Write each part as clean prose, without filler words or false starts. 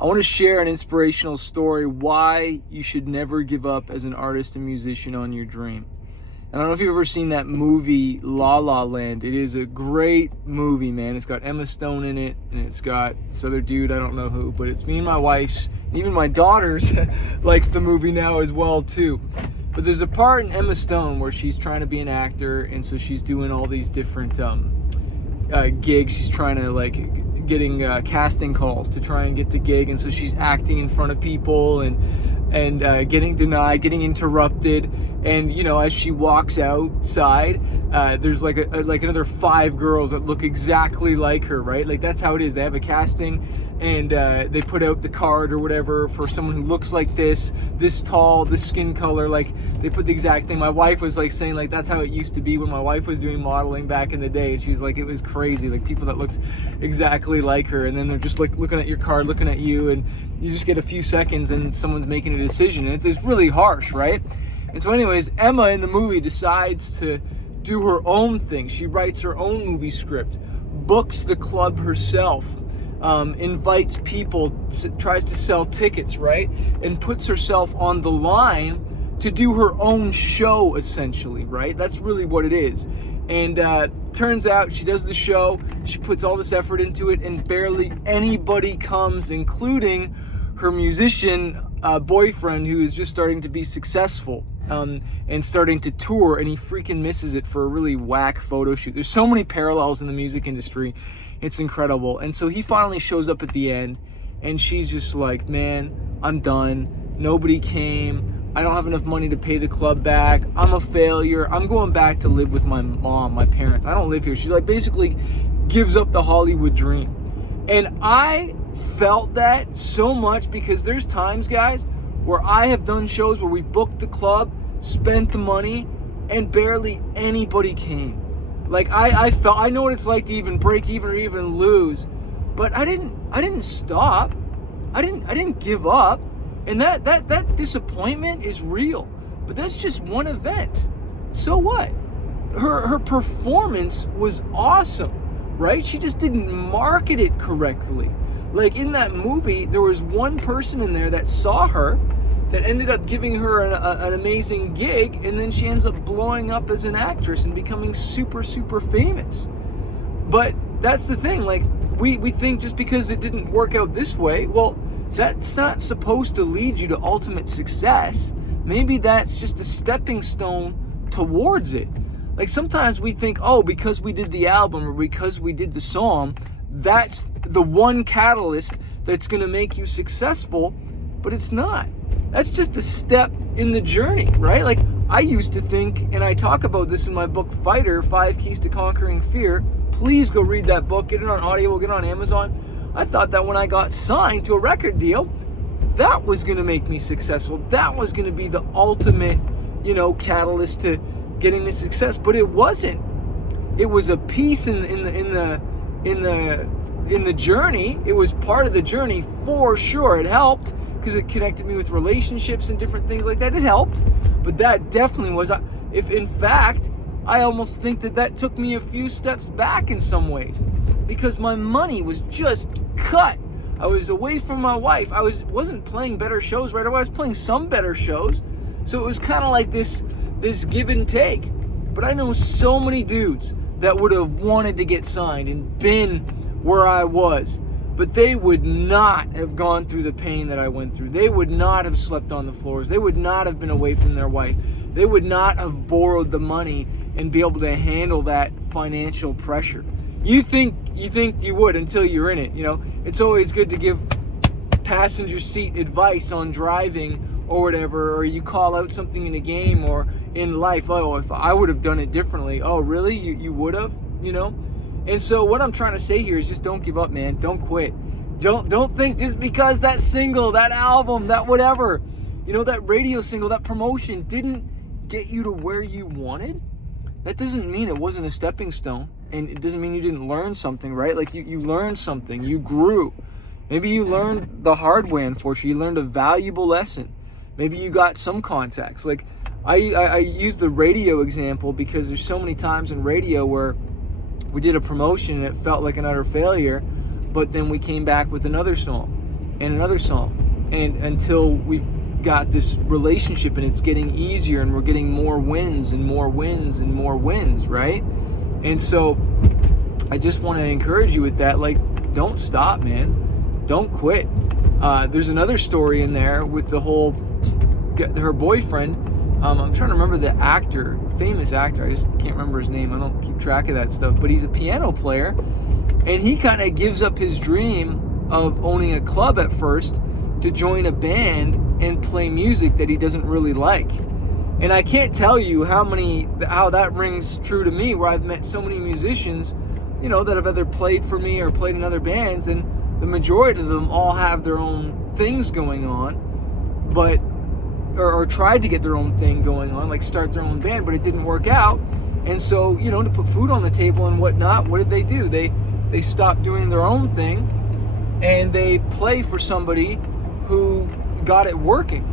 I want to share an inspirational story why you should never give up as an artist and musician on your dream. And I don't know if you've ever seen that movie La La Land. It is a great movie, man. It's got Emma Stone in it, and it's got this other dude, I don't know who, but it's me and my wife's, and even my daughter's likes the movie now as well too. But there's a part in Emma Stone where she's trying to be an actor, and so she's doing all these different gigs. She's trying to getting casting calls to try and get the gig, and so she's acting in front of people and getting denied, getting interrupted, and as she walks outside, there's like another 5 girls that look exactly like her, right? Like that's how it is. They have a casting, and they put out the card or whatever for someone who looks like this tall, this skin color. Like they put the exact thing. My wife was like saying like that's how it used to be when my wife was doing modeling back in the day. And she was like, it was crazy, like people that looked exactly like her, and then they're just like looking at your card, looking at you, and you just get a few seconds and someone's making a decision, and it's really harsh, right? And so anyways, Emma in the movie decides to do her own thing. She writes her own movie script, books the club herself, invites people, tries to sell tickets, right? And puts herself on the line to do her own show, essentially, right? That's really what it is. And turns out she does the show, she puts all this effort into it, and barely anybody comes, including her musician boyfriend, who is just starting to be successful and starting to tour, and he freaking misses it for a really whack photo shoot. There's so many parallels in the music industry. It's incredible. And so he finally shows up at the end, and she's just like, man, I'm done. Nobody came. I don't have enough money to pay the club back. I'm a failure. I'm going back to live with my mom, my parents. I don't live here. She basically gives up the Hollywood dream. And I felt that so much, because there's times, guys, where I have done shows where we booked the club, spent the money, and barely anybody came. Like I know what it's like to even break even or even lose, but I didn't stop. I didn't give up. And that disappointment is real. But that's just one event. So what? Her performance was awesome, right? She just didn't market it correctly. Like in that movie, there was one person in there that saw her, that ended up giving her an amazing gig, and then she ends up blowing up as an actress and becoming super, super famous. But that's the thing, like we think just because it didn't work out this way, well, that's not supposed to lead you to ultimate success. Maybe that's just a stepping stone towards it. Like sometimes we think, oh, because we did the album or because we did the song, that's the one catalyst that's going to make you successful, but it's not. That's just a step in the journey, right? Like I used to think, and I talk about this in my book, Fighter, 5 Keys to Conquering Fear. Please go read that book, get it on audio, get it on Amazon. I thought that when I got signed to a record deal, that was going to make me successful. That was going to be the ultimate, catalyst to getting the success, but it wasn't. It was a piece in the journey. It was part of the journey for sure. It helped because it connected me with relationships and different things like that. It helped, but that definitely was. If in fact, I almost think that took me a few steps back in some ways, because my money was just cut. I was away from my wife. I wasn't playing better shows right away. I was playing some better shows, so it was kind of like this give and take. But I know so many dudes that would have wanted to get signed and been where I was, but they would not have gone through the pain that I went through. They would not have slept on the floors. They would not have been away from their wife. They would not have borrowed the money and be able to handle that financial pressure. You think you would until you're in it. It's always good to give passenger seat advice on driving or whatever, or you call out something in a game or in life. Oh, if I would have done it differently. Oh, really? You would have? And so what I'm trying to say here is just don't give up, man. Don't quit. Don't think just because that single, that album, that whatever, that radio single, that promotion didn't get you to where you wanted. That doesn't mean it wasn't a stepping stone, and it doesn't mean you didn't learn something, right? Like you learned something, you grew. Maybe you learned the hard way, unfortunately. You learned a valuable lesson. Maybe you got some contacts. Like I use the radio example because there's so many times in radio where we did a promotion and it felt like an utter failure, but then we came back with another song. and another song, and until we've got this relationship and it's getting easier and we're getting more wins and more wins and more wins, right? And so I just want to encourage you with that, like, don't stop, man. Don't quit. There's another story in there with her boyfriend. I'm trying to remember the actor, famous actor. I just can't remember his name. I don't keep track of that stuff. But he's a piano player, and he kind of gives up his dream of owning a club at first to join a band and play music that he doesn't really like. And I can't tell you how that rings true to me, where I've met so many musicians, that have either played for me or played in other bands, and the majority of them all have their own things going on, but or tried to get their own thing going on, like start their own band, but it didn't work out. And so, to put food on the table and whatnot, what did they do? They stopped doing their own thing, and they play for somebody who got it working,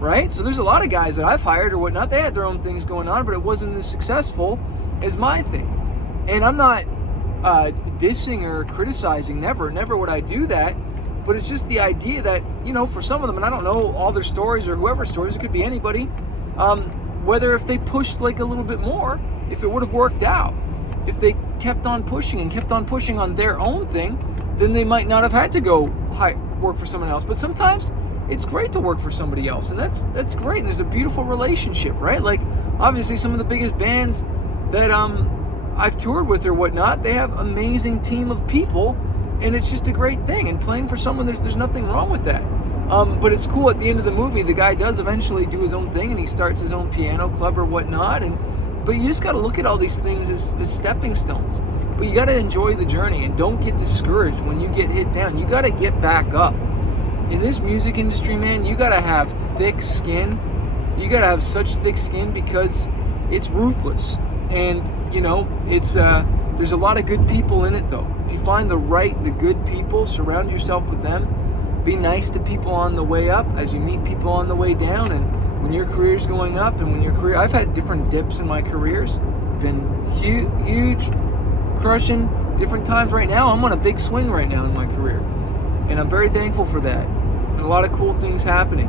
right? So there's a lot of guys that I've hired or whatnot, they had their own things going on, but it wasn't as successful as my thing. And I'm not dissing or criticizing, never would I do that. But it's just the idea that, for some of them, and I don't know all their stories or whoever's stories, it could be anybody, whether if they pushed like a little bit more, if it would have worked out. If they kept on pushing on their own thing, then they might not have had to go work for someone else. But sometimes it's great to work for somebody else, and that's great. And there's a beautiful relationship, right? Like, obviously some of the biggest bands that I've toured with or whatnot, they have amazing team of people, and it's just a great thing. And playing for someone, there's nothing wrong with that. But it's cool, at the end of the movie, the guy does eventually do his own thing, and he starts his own piano club or whatnot. But you just got to look at all these things as stepping stones. But you got to enjoy the journey, and don't get discouraged when you get hit down. You got to get back up. In this music industry, man, you got to have thick skin. You got to have such thick skin because it's ruthless. And, it's there's a lot of good people in it, though. If you find the good people, surround yourself with them. Be nice to people on the way up as you meet people on the way down. And when your career's going up, and I've had different dips in my careers. Been huge, crushing, different times. Right now, I'm on a big swing right now in my career. And I'm very thankful for that. And a lot of cool things happening.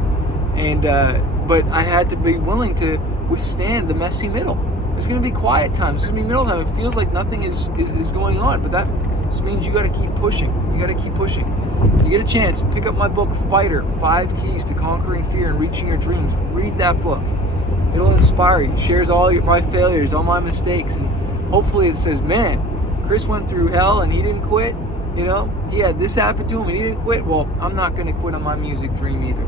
And but I had to be willing to withstand the messy middle. There's going to be quiet times. There's going to be middle time. It feels like nothing is going on, but that just means you got to keep pushing. You got to keep pushing. You get a chance, pick up my book, Fighter, 5 Keys to Conquering Fear and Reaching Your Dreams. Read that book. It'll inspire you. It shares all my failures, all my mistakes, and hopefully it says, man, Chris went through hell and he didn't quit. He had this happen to him and he didn't quit. Well, I'm not going to quit on my music dream either.